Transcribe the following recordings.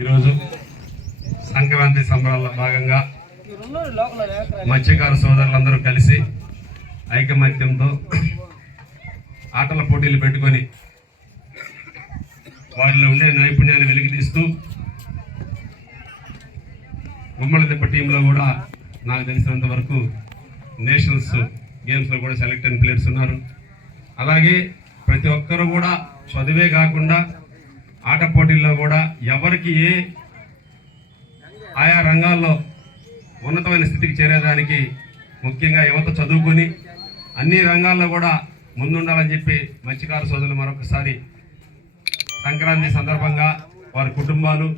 ఈరోజు సంక్రాంతి సంబరాల్లో భాగంగా మత్స్యకార సోదరులందరూ కలిసి ఐకమత్యంతో ఆటల పోటీలు పెట్టుకొని వారిలో ఉండే నైపుణ్యాన్ని వెలికితీస్తూ ఉమ్మడి దెబ్బ టీంలో కూడా నాకు తెలిసినంత వరకు నేషనల్స్ గేమ్స్లో కూడా సెలెక్ట్ అయిన ప్లేయర్స్ ఉన్నారు. అలాగే ప్రతి ఒక్కరూ కూడా చదివే కాకుండా ఆట పోటీల్లో కూడా ఎవరికి ఆయా రంగాల్లో ఉన్నతమైన స్థితికి చేరేదానికి ముఖ్యంగా యువత చదువుకొని అన్ని రంగాల్లో కూడా ముందుండాలని చెప్పి మత్స్యకార సోదరులు మరొకసారి సంక్రాంతి సందర్భంగా వారి కుటుంబాలు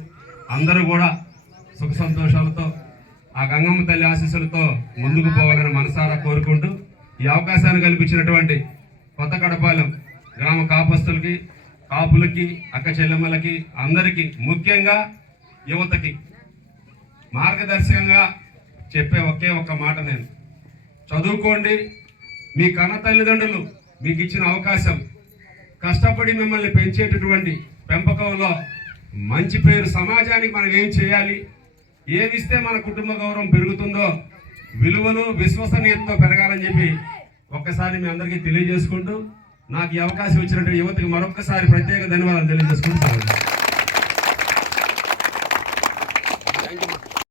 అందరూ కూడా సుఖ సంతోషాలతో ఆ గంగమ్మ తల్లి ఆశీస్సులతో ముందుకు పోవాలని మనసారా కోరుకుంటూ ఈ అవకాశాన్ని కల్పించినటువంటి కొత్త కడపాలెం గ్రామ కాపస్తులకి, కాపులకి, అక్క చెల్లెమ్మలకి అందరికీ, ముఖ్యంగా యువతకి మార్గదర్శకంగా చెప్పే ఒకే ఒక్క మాట, నేను చదువుకోండి. మీ కన్న తల్లిదండ్రులు మీకు ఇచ్చిన అవకాశం, కష్టపడి మిమ్మల్ని పెంచేటటువంటి పెంపకంలో మంచి పేరు సమాజానికి మనం ఏం చేయాలి, ఏమిస్తే మన కుటుంబ గౌరవం పెరుగుతుందో విలువలు విశ్వసనీయతతో పెరగాలని చెప్పి ఒక్కసారి మీ అందరికీ తెలియజేసుకుంటూ నాకు ఈ అవకాశం ఇచ్చినటువంటి యువతకి మరొక్కసారి ప్రత్యేక ధన్యవాదాలు తెలియజేసుకుంటూ